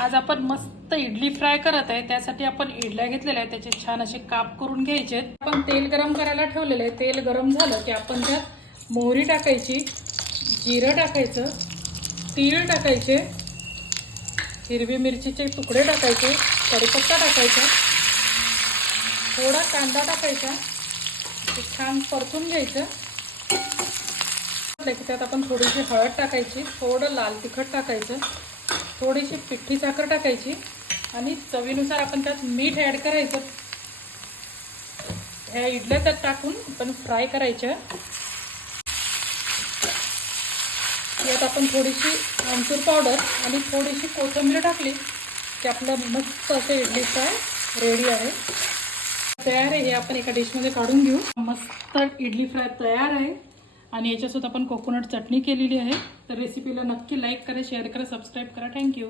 आज आपण मस्त इडली फ्राय करत आहे। त्यासाठी आपण इडल्या घेतलेल्या आहेत, त्याचे छान असे काप करून घ्यायचे आहेत। आपण तेल गरम करायला ठेवलेले आहे। तेल गरम झालं की आपण त्यात मोहरी टाकायची, जिरं टाकायचं, तीळ टाकायचे, हिरवी मिरचीचे तुकडे टाकायचे, कढीपत्ता टाकायचा, थोडा कांदा टाकायचा, ते छान परतून घ्यायचं। की त्यात आपण थोडीशी हळद टाकायची, थोडं लाल तिखट टाकायचं, थोडीशी पिठी साखर टाकायची आणि चवीनुसार आपण त्यात मीठ ॲड करायचं। ह्या इडल्या त्यात टाकून आपण फ्राय करायच्या। यात आपण थोडीशी आमचूर पावडर आणि थोडीशी कोथिंबीर टाकली की आपलं मस्त असं इडली फ्राय रेडी आहे, तयार आहे। हे आपण एका डिशमध्ये काढून घेऊ। मस्त इडली फ्राय तयार आहे आणि याच्यासोबत आपण कोकोनट चटणी केलेली आहे। तर रेसिपीला नक्की लाईक करा, शेअर करा, सबस्क्राईब करा। थँक्यू।